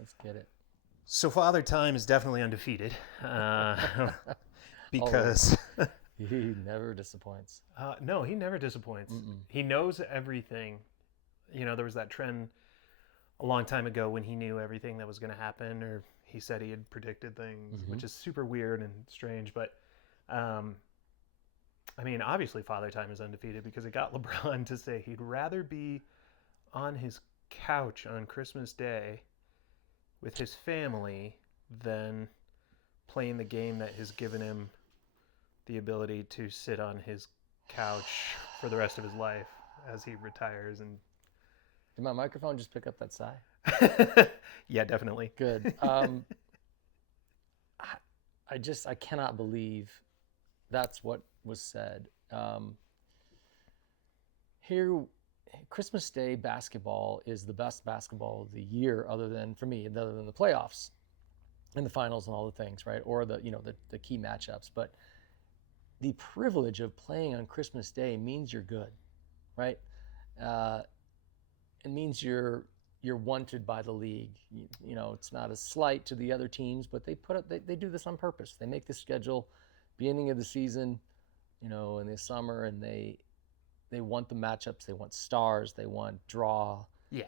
Let's get it. So Father Time is definitely undefeated because He never disappoints. no, he never disappoints. Mm-mm. He knows everything. There was that trend a long time ago when he knew everything that was going to happen, or he said he had predicted things, Mm-hmm. which is super weird and strange. But um, I mean, obviously, Father Time is undefeated because it got LeBron to say he'd rather be on his couch on Christmas Day with his family than playing the game that has given him the ability to sit on his couch for the rest of his life as he retires. And Did my microphone just pick up that sigh? yeah, definitely. Good. I cannot believe that's what was said. Here, Christmas Day basketball is the best basketball of the year, other than for me, other than the playoffs and the finals and all the things, right? Or the key matchups. But the privilege of playing on Christmas Day means you're good, right? Uh, it means you're wanted by the league. It's not a slight to the other teams, but they do this on purpose. They make the schedule beginning of the season, in the summer, and they want the matchups, they want stars, they want draw, Yeah.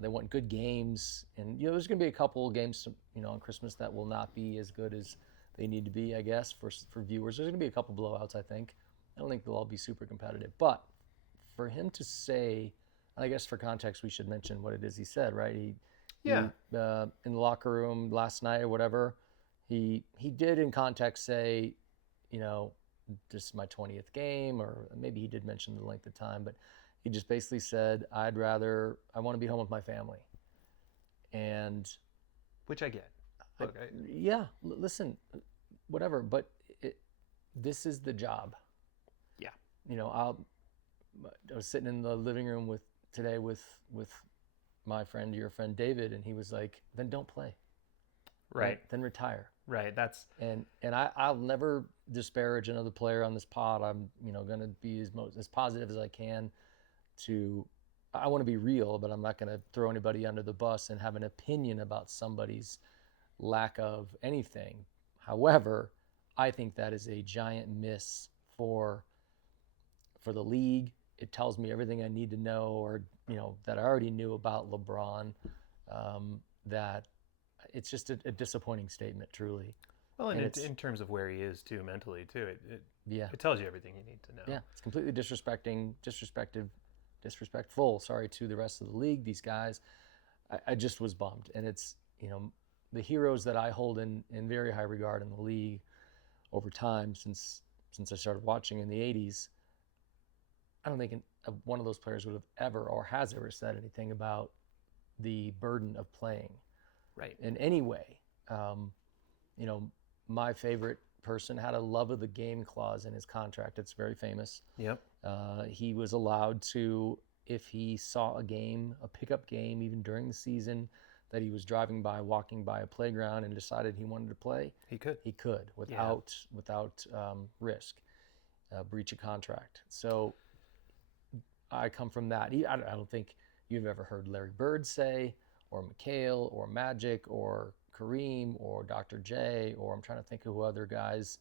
they want good games, and there's going to be a couple of games, on Christmas that will not be as good as they need to be, I guess, for viewers. There's going to be a couple blowouts, I think. I don't think they'll all be super competitive, but for him to say, I guess for context, we should mention what it is he said, right? Yeah. In the locker room last night or whatever, he did in context say, this is my 20th game, or maybe he did mention the length of time, but he just basically said, I want to be home with my family. And which I get. Look, yeah, listen, whatever, but this is the job. Yeah. I was sitting in the living room today with my friend, your friend David, and he was like, then don't play. Right. Then retire. Right. And I'll never disparage another player on this pod. I'm going to be as positive as I can. I want to be real, but I'm not going to throw anybody under the bus and have an opinion about somebody's lack of anything. However, I think that is a giant miss for the league. It tells me everything I need to know, or that I already knew about LeBron. That it's just a disappointing statement, truly. Well, and in terms of where he is too mentally too, it tells you everything you need to know. Yeah, it's completely disrespectful. Sorry, to the rest of the league. These guys, I just was bummed, and it's the heroes that I hold in very high regard in the league over time since I started watching in the '80s. I don't think one of those players would have ever or has ever said anything about the burden of playing. Right. In any way. My favorite person had a love of the game clause in his contract. It's very famous. Yep. He was allowed to, if he saw a pickup game, even during the season, that he was driving by, walking by a playground and decided he wanted to play, he could without risk, breach of contract. So I come from that. I don't think you've ever heard Larry Bird say, or McHale, or Magic, or Kareem, or Dr. J, or I'm trying to think of who other guys,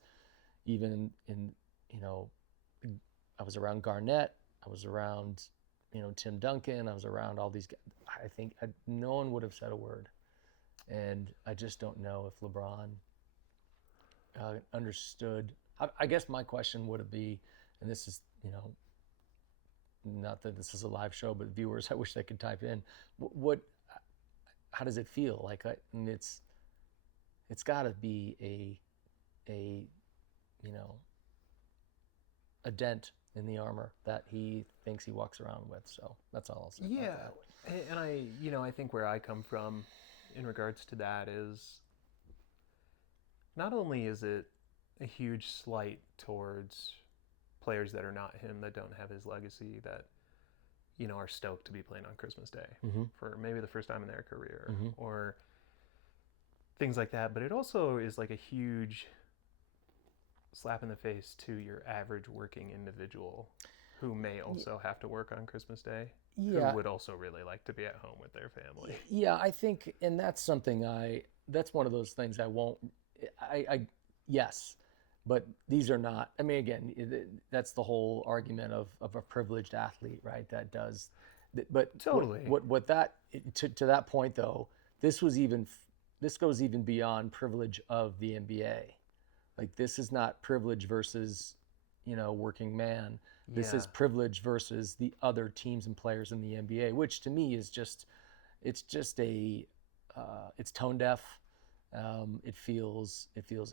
even I was around Garnett, I was around, Tim Duncan, I was around all these guys. I think no one would have said a word. And I just don't know if LeBron understood. I guess my question would be, and this is, not that this is a live show, but viewers, I wish they could type in, how does it feel? Like, it's got to be a dent in the armor that he thinks he walks around with. So that's all I'll say. Yeah, and I think where I come from in regards to that is not only is it a huge slight towards players that are not him, that don't have his legacy, that are stoked to be playing on Christmas Day for maybe the first time in their career, or things like that. But it also is like a huge slap in the face to your average working individual who may also have to work on Christmas Day, Yeah. who would also really like to be at home with their family. Yeah, I think, and that's something that's one of those things I won't, yes, but these are not, I mean, again, that's the whole argument of a privileged athlete, right? That does, but Totally. to that point though, this goes even beyond privilege of the NBA. Like this is not privilege versus, working man. This Yeah. is privilege versus the other teams and players in the NBA, which to me is it's just it's tone deaf. It feels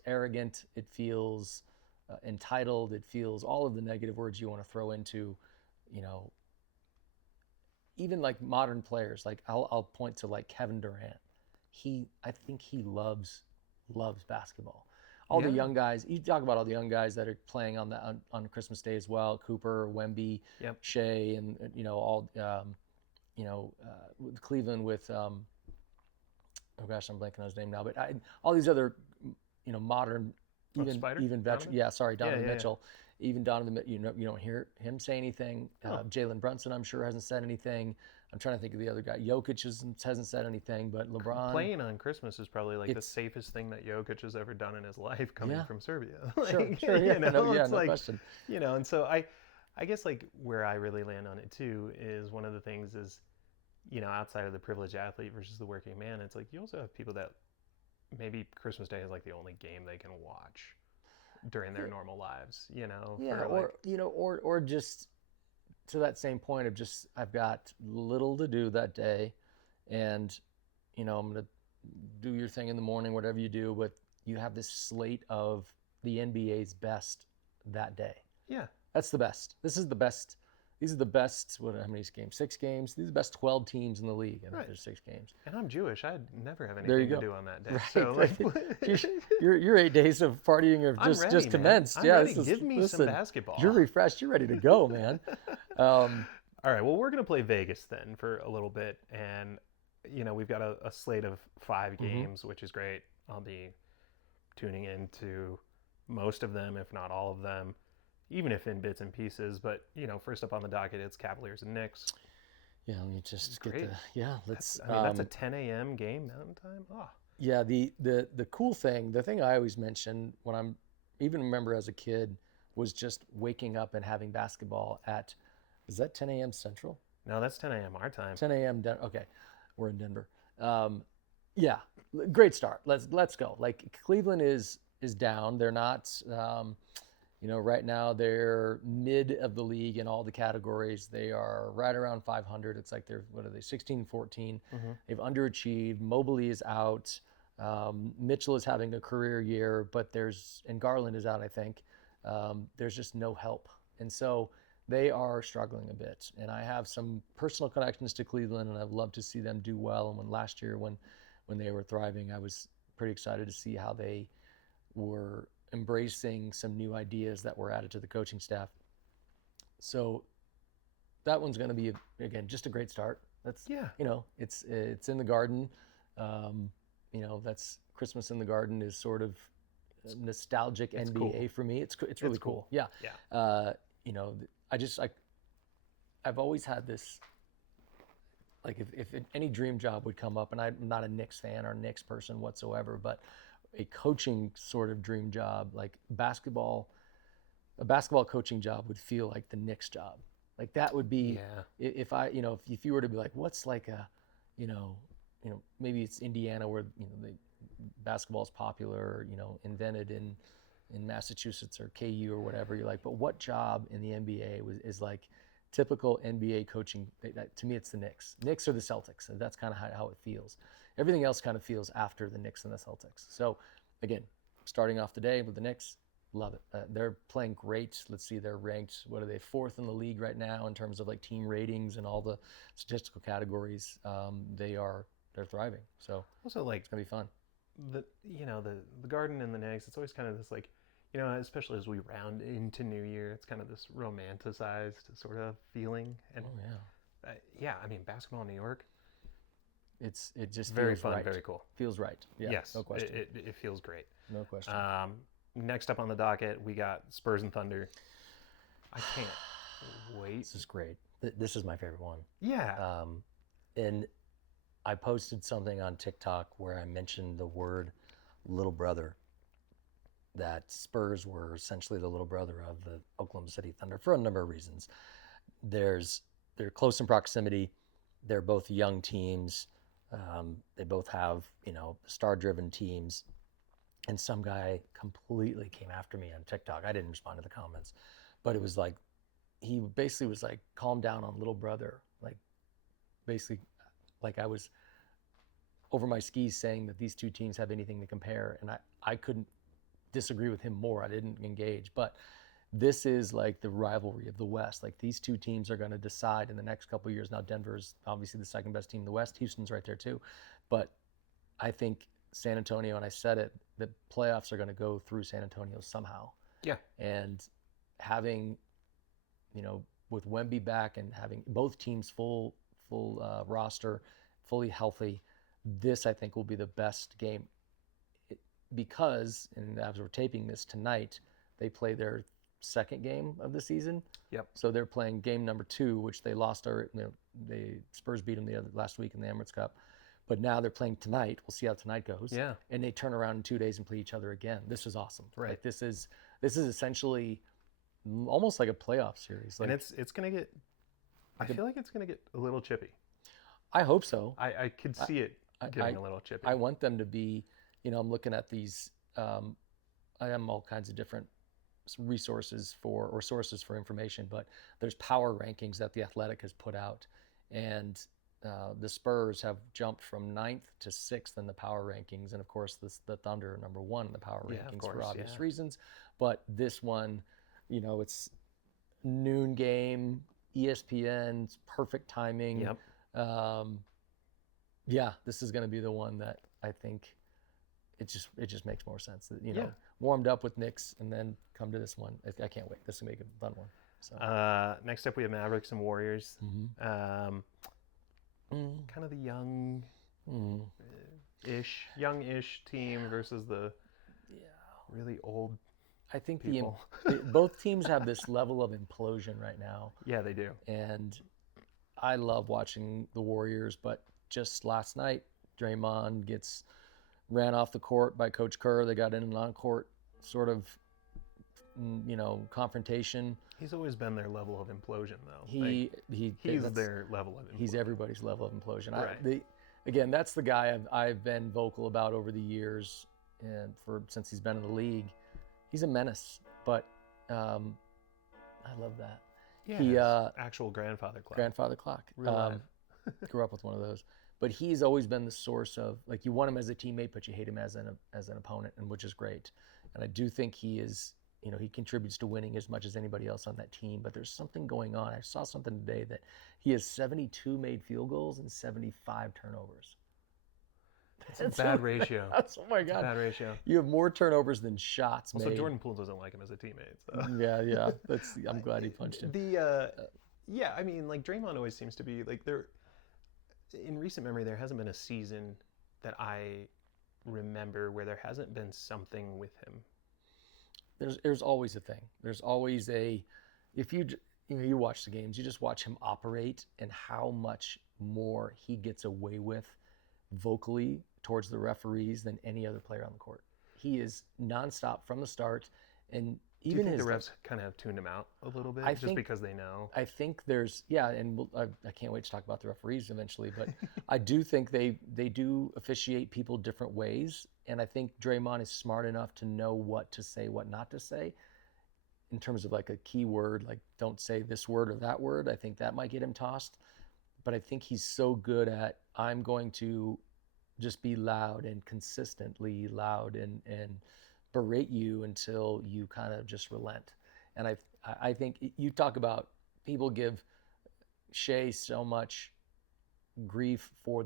arrogant. It feels entitled. It feels all of the negative words you want to throw into, you know, even like modern players. Like I'll point to like Kevin Durant. I think he loves basketball. All the Yeah. young guys. You talk about all the young guys that are playing on Christmas Day as well. Cooper, Wemby, Yep. Shea, and all with Cleveland with oh gosh, I'm blanking on his name now, but all these other modern Spider? even veteran. Donovan? Yeah, sorry, Donovan Yeah. Mitchell. Even Donovan, you don't hear him say anything. Oh. Jalen Brunson, I'm sure, hasn't said anything. I'm trying to think of the other guy. Jokic hasn't said anything, but LeBron. Playing on Christmas is probably like the safest thing that Jokic has ever done in his life, coming from Serbia. Sure, yeah, no question. And so I guess like where I really land on it too is one of the things is, outside of the privileged athlete versus the working man, it's like you also have people that maybe Christmas Day is like the only game they can watch during their normal lives, Yeah, or or just to that same point of just I've got little to do that day, and I'm gonna do your thing in the morning, whatever you do, but you have this slate of the NBA's best that day. Yeah, that's the best. This is the best. These are the best. How many games? 6 games. These are the best 12 teams in the league. I think there's 6 games. And I'm Jewish. I'd never have anything to do on that day. Right. So your 8 days of partying have just commenced. I'm ready. Give me some basketball. You're refreshed. You're ready to go, man. All right. Well, we're gonna play Vegas then for a little bit, and we've got a slate of 5 games, which is great. I'll be tuning into most of them, if not all of them, even if in bits and pieces. But first up on the docket, it's Cavaliers and Knicks. Yeah, let me just get great. Let's. That's a 10 a.m. game Mountain Time. Oh. Yeah, the cool thing, the thing I always mention when I'm even remember as a kid was just waking up and having basketball at, is that 10 a.m. Central? No, that's 10 a.m. our time. 10 a.m. Okay, we're in Denver. Yeah, great start. Let's go. Like Cleveland is down. They're not. Right now they're mid of the league in all the categories. They are right around 500. It's like they're 16-14. Mm-hmm. They've underachieved. Mobley is out. Mitchell is having a career year, but and Garland is out, I think. There's just no help, and so they are struggling a bit. And I have some personal connections to Cleveland, and I'd love to see them do well. And last year when they were thriving, I was pretty excited to see how they were embracing some new ideas that were added to the coaching staff. So that one's going to be, again, just a great start. That's, it's in the Garden. That's Christmas in the Garden is sort of nostalgic it's NBA cool. For me. It's really cool. Yeah. I've always had this, like if any dream job would come up, and I'm not a Knicks fan or Knicks person whatsoever, but a coaching sort of dream job, like a basketball coaching job would feel like the Knicks job. Like that would be, if you were to be like, what's like a, maybe it's Indiana where, the basketball is popular, invented in Massachusetts or KU or whatever. You're like, but what job in the NBA is like typical NBA coaching? To me, it's the Knicks. Knicks or the Celtics. And that's kind of how it feels. Everything else kind of feels after the Knicks and the Celtics. So, again, starting off the day with the Knicks, love it. They're playing great. Let's see, they're ranked, what are they, 4th in the league right now in terms of like team ratings and all the statistical categories. They're thriving. So, also, like, it's going to be fun. The Garden and the Knicks, it's always kind of this like, especially as we round into New Year, it's kind of this romanticized sort of feeling. And basketball in New York, it just very feels fun, right. very cool. Feels right. Yeah, yes, no question. It feels great. No question. Next up on the docket, we got Spurs and Thunder. I can't. wait. This is great. This is my favorite one. Yeah. And I posted something on TikTok where I mentioned the word little brother, that Spurs were essentially the little brother of the Oklahoma City Thunder for a number of reasons. They're close in proximity. They're both young teams. They both have, star-driven teams. And some guy completely came after me on TikTok. I didn't respond to the comments, but it was like, he basically was like, calm down on little brother. Like, basically, like I was over my skis saying that these two teams have anything to compare. And I couldn't disagree with him more. I didn't engage. But this is like the rivalry of the West. Like, these two teams are going to decide in the next couple of years. Now, Denver's obviously the second best team in the West. Houston's right there too. But I think San Antonio, and I said it, the playoffs are going to go through San Antonio somehow. Yeah. And having, with Wemby back and having both teams full roster, fully healthy, this I think will be the best game because, and as we're taping this tonight, they play their second game of the season. Yep. So they're playing game number 2, which they lost. They Spurs beat them last week in the Emirates Cup. But now they're playing tonight. We'll see how tonight goes. Yeah. And they turn around in 2 days and play each other again. This is awesome. Right. Like, this is essentially almost like a playoff series. Like, and it's gonna get. I feel like it's gonna get a little chippy. I hope so. I could see it getting a little chippy. I want them to be. I'm looking at these. I have all kinds of different sources for information, but there's power rankings that The Athletic has put out, and the Spurs have jumped from 9th to 6th in the power rankings, and of course the Thunder are number 1 in the power rankings for obvious reasons. But this one, it's noon game, ESPN, perfect timing. Yep. This is going to be the one that I think it just makes more sense. That, warmed up with Knicks and then come to this one. I can't wait. This will make a fun one. So next up we have Mavericks and Warriors. Mm-hmm. Kind of the youngish team versus the really old. I think people. Both teams have this level of implosion right now. Yeah, they do. And I love watching the Warriors, but just last night, Draymond gets ran off the court by Coach Kerr. They got in an on-court sort of, confrontation. He's always been their level of implosion, though. He's their level of implosion. He's everybody's level of implosion. Right. Again, that's the guy I've been vocal about over the years, and since he's been in the league. He's a menace, but I love that. Yeah, he actual grandfather clock. Grandfather clock. Real life. Grew up with one of those. But he's always been the source of, like, you want him as a teammate, but you hate him as an opponent, and which is great. And I do think he is, he contributes to winning as much as anybody else on that team. But there's something going on. I saw something today that he has 72 made field goals and 75 turnovers. That's a bad ratio. Oh my God. Bad ratio. You have more turnovers than shots made. Also, Jordan Poole doesn't like him as a teammate. So. Yeah. I'm glad he punched him. I mean, like, Draymond always seems to be like in recent memory, there hasn't been a season that I remember where there hasn't been something with him. There's always a thing. There's always if you watch the games, you just watch him operate and how much more he gets away with vocally towards the referees than any other player on the court. He is nonstop from the start, and even do you think the refs kind of have tuned him out a little bit, because they know? I think there's and I can't wait to talk about the referees eventually, but I do think they do officiate people different ways, and I think Draymond is smart enough to know what to say, what not to say, in terms of like a key word, like don't say this word or that word. I think that might get him tossed, but I think he's so good at, I'm going to just be loud and consistently loud and berate you until you kind of just relent. And I think you talk about, people give Shea so much grief for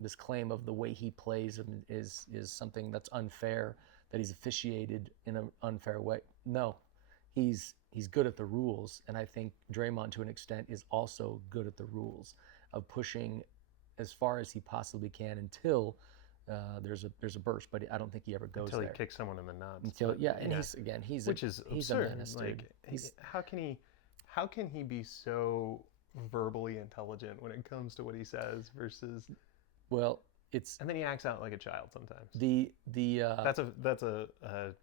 this claim of the way he plays is something that's unfair, that he's officiated in an unfair way. No, he's good at the rules, and I think Draymond to an extent is also good at the rules of pushing as far as he possibly can until there's a burst, but I don't think he ever goes until there. He kicks someone in the nuts. He's which is a absurd. menace, dude. Like, how can he How can he be so verbally intelligent when it comes to what he says versus? Well, it's And then he acts out like a child sometimes. the That's a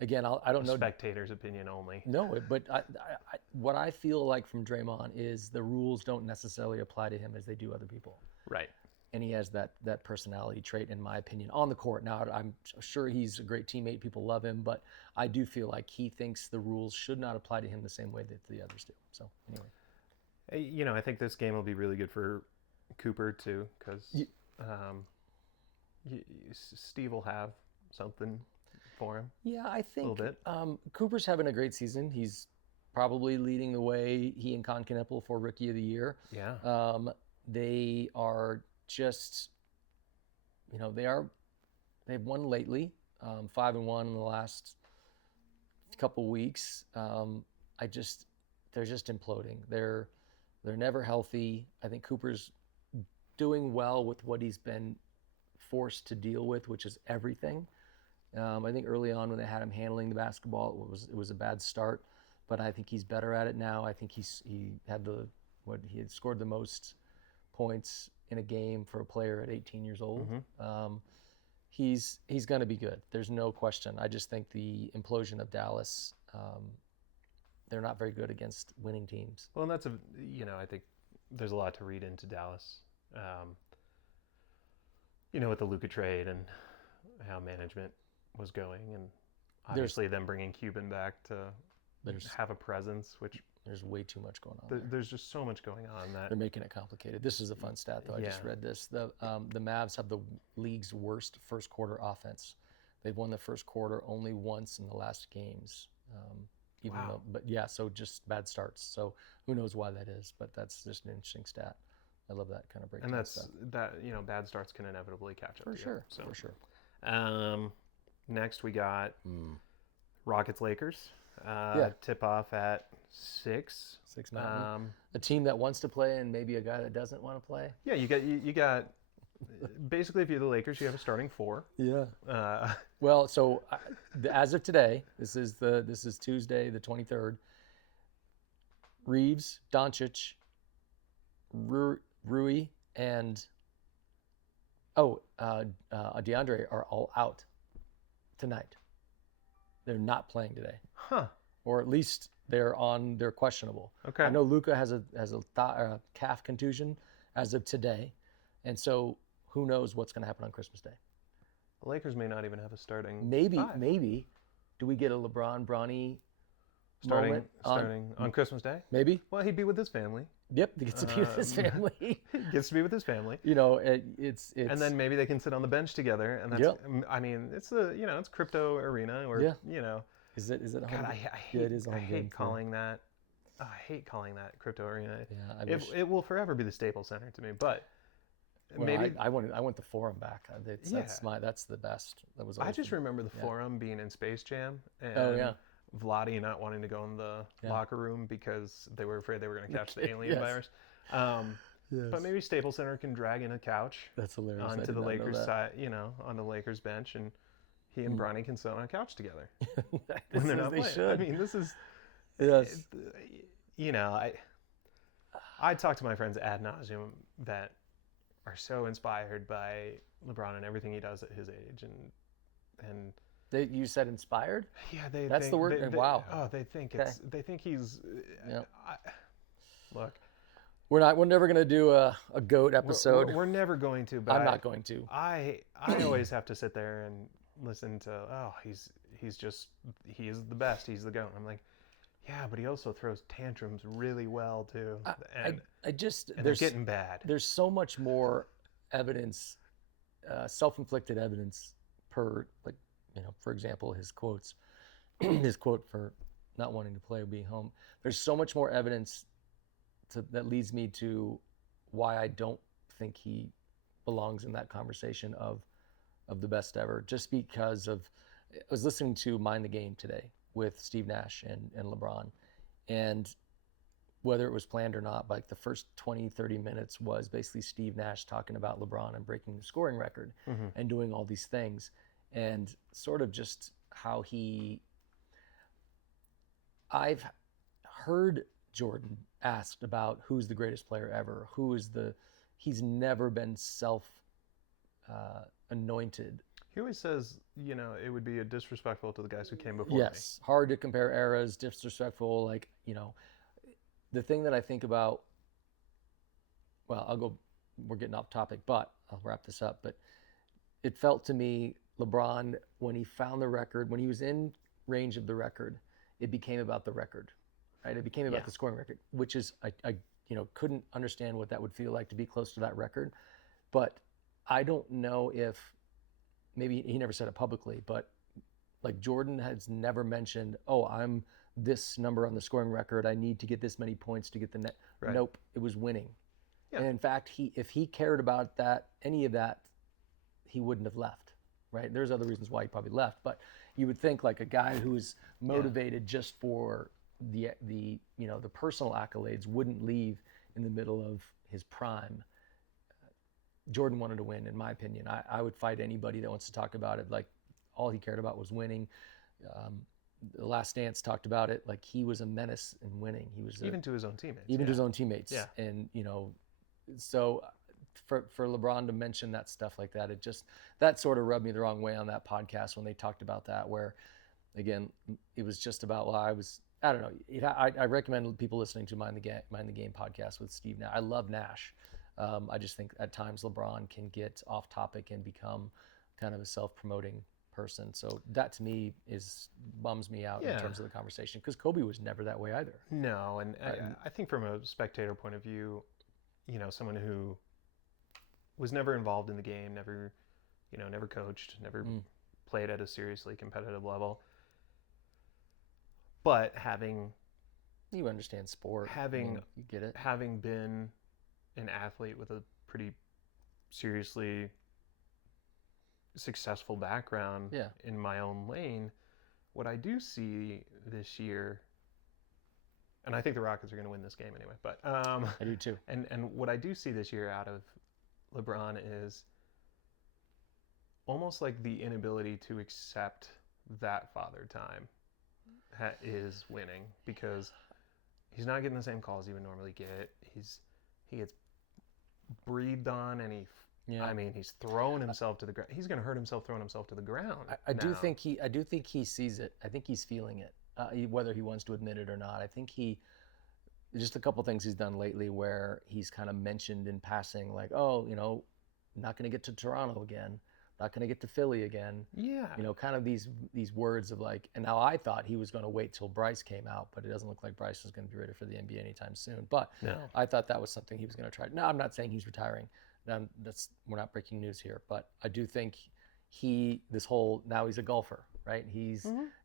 again, I don't know. spectator's opinion only. No, but what I feel like from Draymond is the rules don't necessarily apply to him as they do other people. Right. And he has that personality trait, in my opinion, on the court. Now, I'm sure he's a great teammate. People love him, but I do feel like he thinks the rules should not apply to him the same way that the others do. So, anyway. You know, I think this game will be really good for Cooper too, because Steve will have something for him. Yeah, I think a little bit. Cooper's having a great season. He's probably leading the way, he and Conkinepple, for Rookie of the Year. Yeah. They are just, they've won lately, 5-1 in the last couple weeks. They're just imploding. They're never healthy. I think Cooper's doing well with what he's been forced to deal with, which is everything. I think early on when they had him handling the basketball, it was a bad start, but I think he's better at it now. I think he had scored the most points in a game for a player at 18 years old. Mm-hmm. He's going to be good. There's no question. I just think the implosion of Dallas, they're not very good against winning teams. Well, and I think there's a lot to read into Dallas. With the Luka trade and how management was going, and obviously them bringing Cuban back to have a presence, which there's way too much going on. There's just so much going on that they're making it complicated. This is a fun stat, though. I just read this. The Mavs have the league's worst first quarter offense. They've won the first quarter only once in the last games. Wow. So just bad starts. So who knows why that is? But that's just an interesting stat. I love that kind of breakdown. And that's stuff. Bad starts can inevitably catch up for to sure. You. For sure. Next we got Rockets Lakers. Tip off at 6. 6 Mountain. A team that wants to play and maybe a guy that doesn't want to play. Yeah, you got basically, if you're the Lakers, you have a starting 4. Yeah. Well, so as of today, this is Tuesday, the 23rd. Reeves, Doncic, Rui, and DeAndre are all out tonight. They're not playing today. Huh. Or at least they're questionable. Okay. I know Luka has a calf contusion as of today, and so who knows what's going to happen on Christmas Day. The Lakers may not even have a starting. Maybe. Do we get a LeBron Bronny starting on Christmas Day? Maybe. Well, he'd be with his family. Yep, he gets to be with his family. He gets to be with his family. It's and then maybe they can sit on the bench together. And that's. Yep. I mean, it's it's crypto arena, or Is it? God, I hate calling that. I hate calling that crypto arena. Yeah, it will forever be the Staples Center to me. But maybe I want the Forum back. That's the best. That was. I just remember the Forum being in Space Jam. And Vlade not wanting to go in the locker room because they were afraid they were going to catch the alien virus. But maybe Staples Center can drag in a couch. That's hilarious. Onto the Lakers side, on the Lakers bench, and he and Bronny can sit on a couch together when they're not playing. Should. I mean, this is. Yes. I talk to my friends ad nauseum that are so inspired by LeBron and everything he does at his age, and. You said inspired? Yeah, that's the word. Wow. Oh, they think he's. Look, we're never gonna do a GOAT episode. We're never going to. But I'm not going to. I always have to sit there and listen to. Oh, he is the best. He's the GOAT. I'm like, yeah, but he also throws tantrums really well too. And they're getting bad. There's so much more evidence, self-inflicted evidence per for example, his quote for not wanting to play or being home. There's so much more evidence that leads me to why I don't think he belongs in that conversation of the best ever. Just because I was listening to Mind the Game today with Steve Nash and LeBron, and whether it was planned or not, like the first 20, 30 minutes was basically Steve Nash talking about LeBron and breaking the scoring record and doing all these things. And sort of just how I've heard Jordan asked about who's the greatest player ever, he's never been anointed. He always says, it would be disrespectful to the guys who came before me. Yes, hard to compare eras, disrespectful. Like, the thing that I think about, well, we're getting off topic, but I'll wrap this up. But it felt to me, LeBron, when he found the record, when he was in range of the record, it became about the record, right? It became about the scoring record, which is, I couldn't understand what that would feel like to be close to that record. But I don't know if, maybe he never said it publicly, but like Jordan has never mentioned, oh, I'm this number on the scoring record. I need to get this many points to get the net. Right. Nope, it was winning. Yeah. And in fact, if he cared about any of that, he wouldn't have left, right? There's other reasons why he probably left, but you would think like a guy who's motivated just for the personal accolades wouldn't leave in the middle of his prime. Jordan wanted to win, in my opinion. I would fight anybody that wants to talk about it. Like, all he cared about was winning. The Last Dance talked about it. Like, he was a menace in winning. He was even to his own teammates. Even to his own teammates. Yeah. And so for LeBron to mention that stuff like that, that sort of rubbed me the wrong way on that podcast when they talked about that. Where, again, it was just about, I don't know. I recommend people listening to Mind the Game podcast with Steve Nash. I love Nash. I just think at times LeBron can get off topic and become kind of a self-promoting person. So that to me bums me out in terms of the conversation, because Kobe was never that way either. No, and I think from a spectator point of view, someone who was never involved in the game, never coached, never played at a seriously competitive level, but you understand sport, you get it, having been an athlete with a pretty seriously successful background in my own lane, what I do see this year, and I think the Rockets are going to win this game anyway, but I do too. And what I do see this year out of LeBron is almost like the inability to accept that father time is winning, because he's not getting the same calls he would normally get. He gets breathed on, and he's throwing himself to the ground. He's going to hurt himself throwing himself to the ground. I do think he sees it. I think he's feeling it, whether he wants to admit it or not. I think just a couple things he's done lately where he's kind of mentioned in passing, like, oh, not going to get to Toronto again, not going to get to Philly again. Yeah. Kind of these words of like, and now I thought he was going to wait till Bryce came out, but it doesn't look like Bryce is going to be ready for the NBA anytime soon. But no. I thought that was something he was going to try. Now, I'm not saying he's retiring. We're not breaking news here, but I do think now he's a golfer, right? He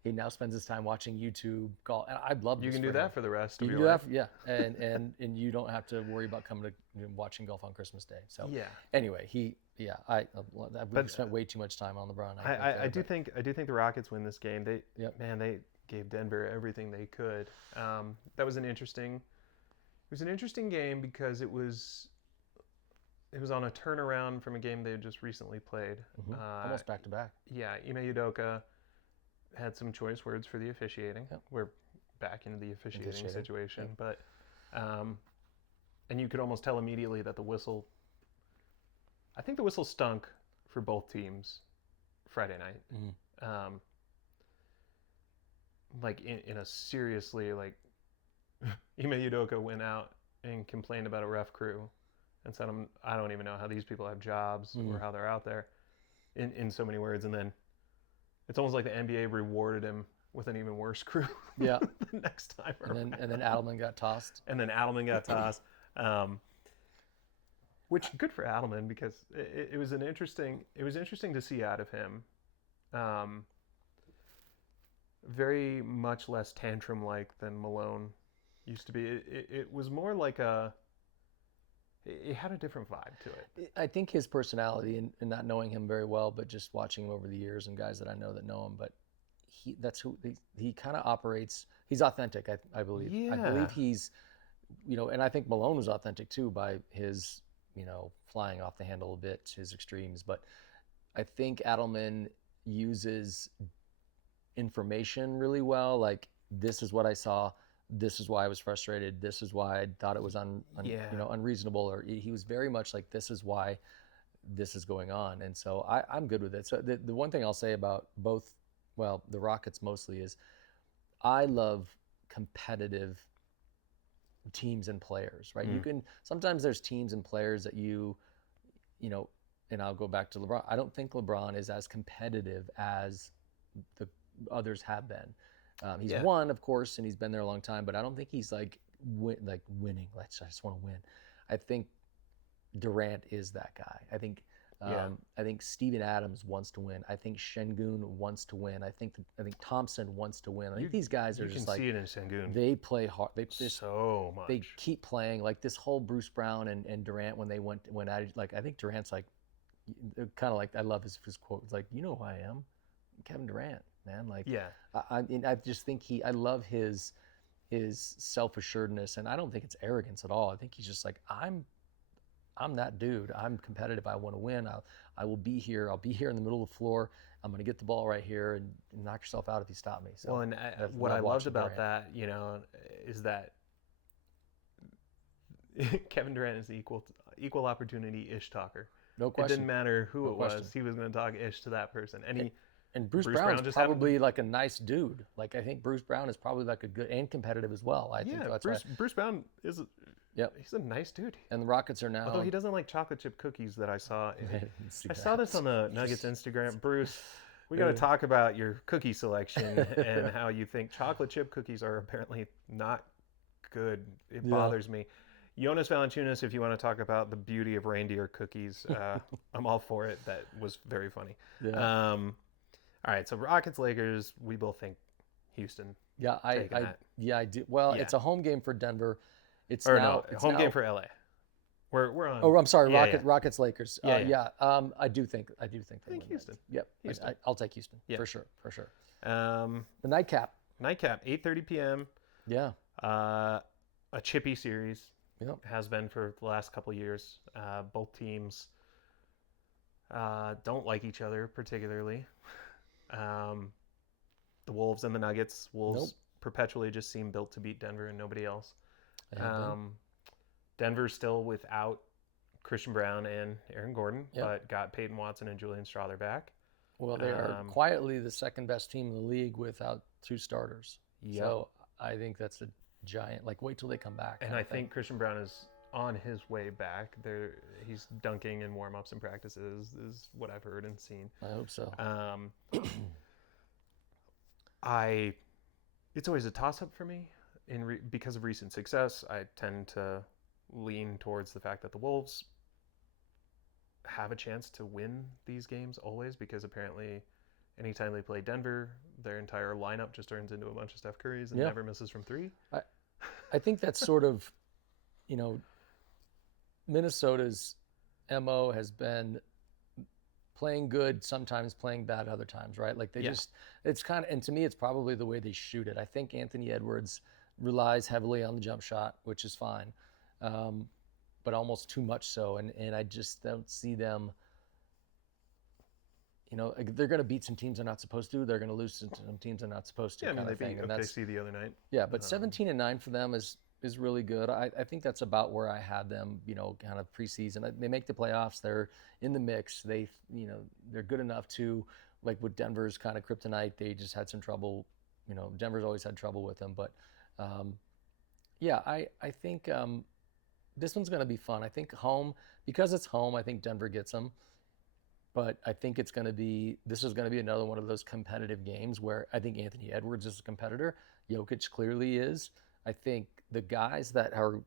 now spends his time watching YouTube golf, and I'd love. You can do that for the rest of your life. Yeah, and you don't have to worry about coming to watching golf on Christmas Day. So anyway, we've spent way too much time on LeBron. I do think the Rockets win this game. They gave Denver everything they could. That was an interesting game because it was on a turnaround from a game they had just recently played. Almost back to back. Yeah, Ime Udoka had some choice words for the officiating. Yep. We're back into the officiating situation. Yep. But, and you could almost tell immediately that I think the whistle stunk for both teams Friday night. Like in a seriously, like, Ime Udoka went out and complained about a ref crew and said, I don't even know how these people have jobs or how they're out there, in so many words. And then it's almost like the NBA rewarded him with an even worse crew the next time around. And then Adelman got tossed. Which, good for Adelman, because it was interesting to see out of him. Very much less tantrum-like than Malone used to be. It was more like it had a different vibe to it. I think his personality, and not knowing him very well, but just watching him over the years and guys that I know that know him, but he kind of operates. He's authentic, I believe. Yeah. I believe he's, and I think Malone was authentic too by his, flying off the handle a bit, his extremes. But I think Adelman uses information really well. Like, this is what I saw. this is why I was frustrated. This is why I thought it was unreasonable, or he was very much like, this is why this is going on. And so I'm good with it. So the one thing I'll say about both, well, the Rockets mostly, is I love competitive teams and players, right? You can, sometimes there's teams and players that you know, and I'll go back to LeBron. I don't think LeBron is as competitive as the others have been. He's won, of course, and he's been there a long time, but I don't think he's like winning. I just want to win. I think Durant is that guy. I think Steven Adams wants to win. I think Şengün wants to win. I think Thompson wants to win. I think these guys are just like, you can see it in Şengün. they play hard. They so much. They keep playing. Like this whole Bruce Brown and Durant, when they went at it, like I think Durant's like, kind of like, I love his quote. It's like, you know who I am, Kevin Durant, man. Like, I just think I love his self-assuredness, and I don't think it's arrogance at all. I think he's just like, I'm that dude. I'm competitive. I want to win. I will be here. I'll be here in the middle of the floor. I'm going to get the ball right here and knock yourself out if you stop me. So, well, and what I loved about that, is that Kevin Durant is the equal opportunity-ish talker. No question. It didn't matter who it was. He was going to talk ish to that person. And Bruce Brown's probably like a nice dude. Like, I think Bruce Brown is probably like a good and competitive as well. I think that's Bruce Brown is. He's a nice dude. And the Rockets are now. Although he doesn't like chocolate chip cookies that I saw. I saw this on the Nuggets Instagram. Bruce, we got to talk about your cookie selection and how you think chocolate chip cookies are apparently not good. It bothers me. Jonas Valanciunas, if you want to talk about the beauty of reindeer cookies, I'm all for it. That was very funny. Yeah. All right, so Rockets, Lakers, we both think Houston. Yeah, I do. Well, it's a home game for Denver. It's home game for LA. We're on. Oh, I'm sorry, Rockets, Lakers. I do think they win Houston. That. Yep, Houston. I'll take Houston for sure. The nightcap, 8:30 p.m. Yeah. A chippy series. Yep. Has been for the last couple of years. Both teams don't like each other particularly. The Wolves and the Nuggets. Wolves perpetually just seem built to beat Denver and nobody else. Denver's still without Christian Brown and Aaron Gordon, but got Peyton Watson and Julian Strawther back. Well, they are quietly the second best team in the league without two starters. Yep. So I think that's a giant, like, wait till they come back. And I think Christian Brown is on his way back. He's dunking in warm-ups and practices, is what I've heard and seen. I hope so. It's always a toss-up for me. Because of recent success, I tend to lean towards the fact that the Wolves have a chance to win these games always, because apparently anytime they play Denver, their entire lineup just turns into a bunch of Steph Currys and never misses from three. I think that's sort of, Minnesota's MO has been playing good, sometimes playing bad other times, right? Like it's kind of, and to me, it's probably the way they shoot it. I think Anthony Edwards relies heavily on the jump shot, which is fine, but almost too much so. And I just don't see them, they're going to beat some teams they're not supposed to. They're going to lose to some teams they're not supposed to. Yeah, they beat OKC the other night. Yeah, but 17-9 for them is really good. I think that's about where I had them, kind of preseason. They make the playoffs. They're in the mix. They're good enough to, like with Denver's kind of kryptonite, they just had some trouble. Denver's always had trouble with them. But, I think this one's going to be fun. I think home, because it's home, I think Denver gets them. But I think this is going to be another one of those competitive games where I think Anthony Edwards is a competitor. Jokic clearly is. I think the guys that are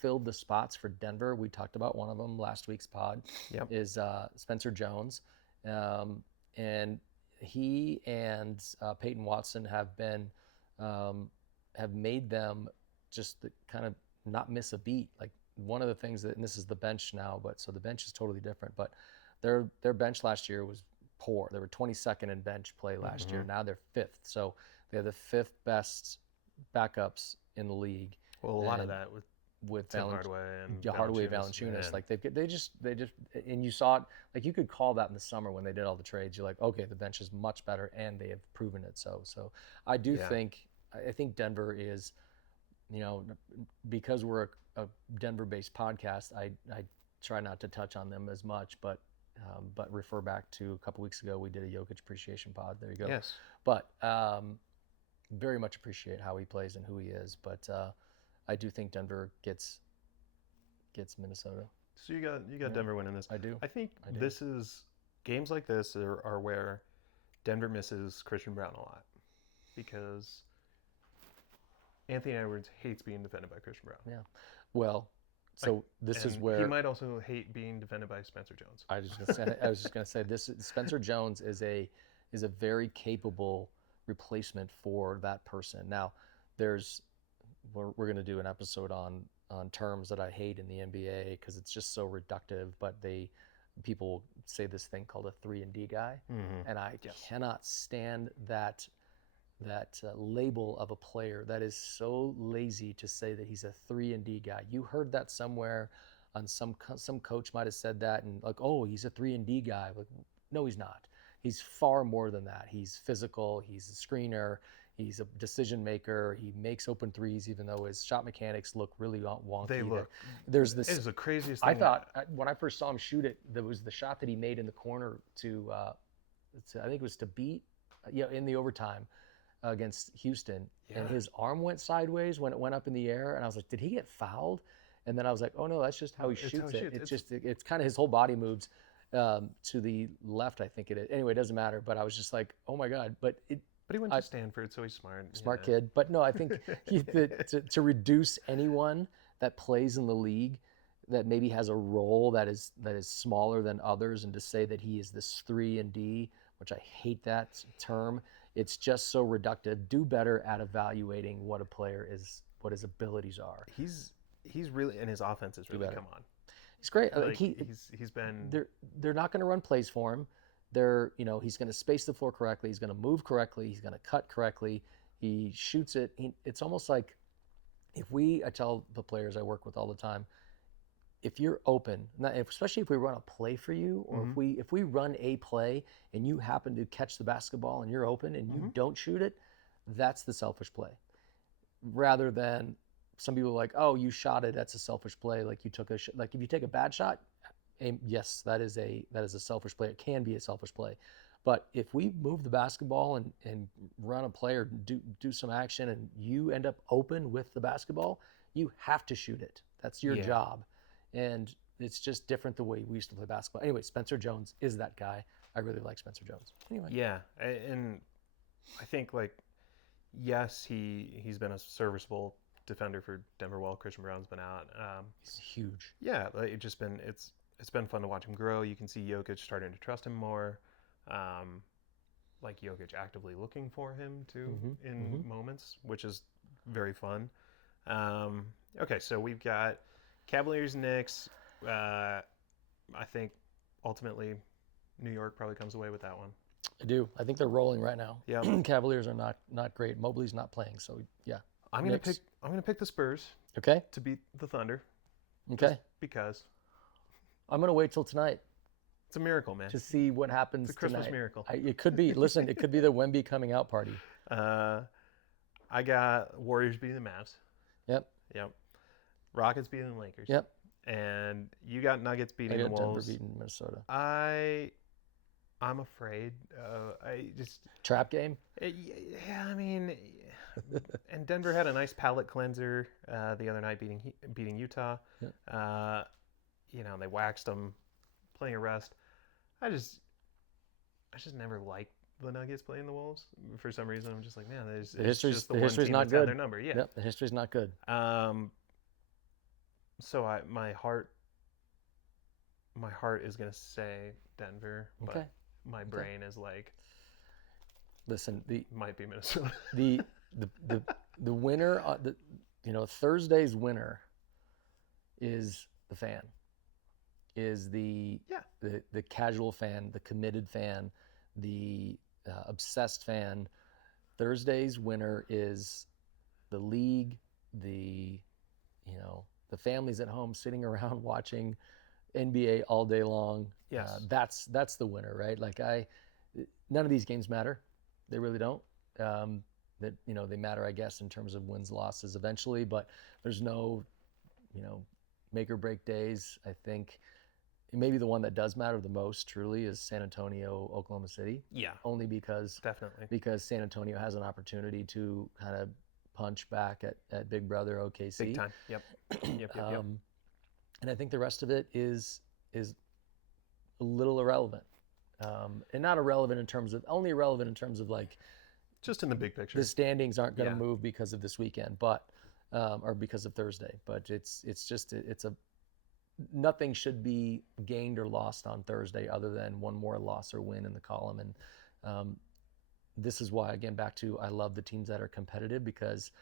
filled the spots for Denver, we talked about one of them last week's pod, is Spencer Jones. And he and Peyton Watson have made them just kind of not miss a beat. Like, one of the things and this is the bench now, so the bench is totally different, but their bench last year was poor. They were 22nd in bench play last year. Now they're 5th. So they have the 5th best backups in the league. Well, a lot of that with Hardaway and Valanciunas. Like they just and you saw it, like you could call that in the summer when they did all the trades. You're like, okay, the bench is much better, and they have proven it. So I think Denver is because we're a Denver-based podcast, I try not to touch on them as much, but refer back to a couple weeks ago we did a Jokic appreciation pod. There you go. Yes. But very much appreciate how he plays and who he is. But I do think Denver gets Minnesota. So you got Denver winning this. I do. I think I do. this is games like this are where Denver misses Christian Brown a lot because Anthony Edwards hates being defended by Christian Brown. Yeah. Well, so this is And where he might also hate being defended by Spencer Jones. I was just gonna say this. Spencer Jones is a very capable replacement for that person. Now, we're gonna do an episode on terms that I hate in the NBA because it's just so reductive. But people say this thing called a 3-and-D guy, and I cannot stand that label of a player that is so lazy to say that he's a 3-and-D guy. You heard that somewhere on some coach might have said that, and like, oh, he's a 3-and-D guy. Like, no, he's not. He's far more than that. He's physical. He's a screener. He's a decision maker. He makes open threes, even though his shot mechanics look really wonky. They look. There's this. It is the craziest thing. I thought when I first saw him shoot it, there was the shot that he made in the corner to I think it was to beat, in the overtime against Houston, and his arm went sideways when it went up in the air, and I was like, did he get fouled? And then I was like, oh no, that's just how he shoots it. It's kind of his whole body moves to the left, I think it is. Anyway, it doesn't matter. But I was just like, oh my god. But he went to Stanford, so he's smart. Smart kid. But no, I think to reduce anyone that plays in the league that maybe has a role that is smaller than others, and to say that he is this 3-and-D, which I hate that term. It's just so reductive. Do better at evaluating what a player is, what his abilities are. He's really, and his offense has really come on. He's great. Like, he's been. They're not going to run plays for him. He's going to space the floor correctly. He's going to move correctly. He's going to cut correctly. He shoots it. It's almost like I tell the players I work with all the time, if you're open, especially if we run a play for you, or if we run a play and you happen to catch the basketball and you're open and you don't shoot it, that's the selfish play. Rather than some people are like, oh, you shot it, that's a selfish play. Like you took like if you take a bad shot, yes, that is a selfish play. It can be a selfish play. But if we move the basketball and run a play or do some action and you end up open with the basketball, you have to shoot it. That's your job. And it's just different the way we used to play basketball. Anyway, Spencer Jones is that guy. I really like Spencer Jones. Anyway. Yeah, and I think, like, yes, he's been a serviceable defender for Denver while Christian Brown's been out. He's huge. Yeah, it's been fun to watch him grow. You can see Jokic starting to trust him more. Like Jokic actively looking for him too in moments, which is very fun. Okay, so we've got Cavaliers, Knicks. I think ultimately New York probably comes away with that one. I do. I think they're rolling right now. Yeah. Cavaliers are not great. Mobley's not playing, so yeah. I'm gonna pick the Spurs. Okay. To beat the Thunder. Okay. Just because. I'm gonna wait till tonight. It's a miracle, man. To see what happens it's a Christmas tonight. Miracle. It could be. Listen, it could be the Wemby coming out party. I got Warriors beating the Mavs. Yep. Rockets beating the Lakers. Yep. And you got Nuggets beating the Wolves. Denver beating Minnesota. I'm afraid. I just trap game. Yeah, I mean, and Denver had a nice palate cleanser the other night, beating Utah. Yep. They waxed them, playing a rest. I just never liked the Nuggets playing the Wolves for some reason. I'm just like, man, the history's not good. Their number, yeah. Yep, the history's not good. So my heart is gonna say Denver, but my brain is like, listen, might be Minnesota. the winner, Thursday's winner is the fan, is the casual fan, the committed fan, the obsessed fan. Thursday's winner is the league, the families at home sitting around watching NBA all day long. Yes. That's the winner, right? Like none of these games matter. They really don't. that they matter, I guess, in terms of wins, losses eventually, but there's no make or break days. I think maybe the one that does matter the most truly is San Antonio, Oklahoma City. Yeah, Only because San Antonio has an opportunity to kind of punch back at Big Brother OKC. Big time. Yep. Yep. And I think the rest of it is a little irrelevant. And not irrelevant in terms of like just in the big picture. The standings aren't going to move because of this weekend, but or because of Thursday. But it's nothing should be gained or lost on Thursday other than one more loss or win in the column. And this is why, again, back to I love the teams that are competitive, because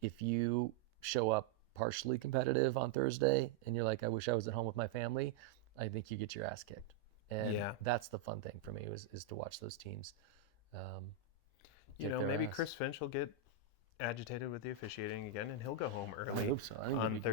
if you show up partially competitive on Thursday and you're like, I wish I was at home with my family, I think you get your ass kicked. And that's the fun thing for me is to watch those teams. Maybe Chris Finch will get agitated with the officiating again and he'll go home early. I hope so. I think on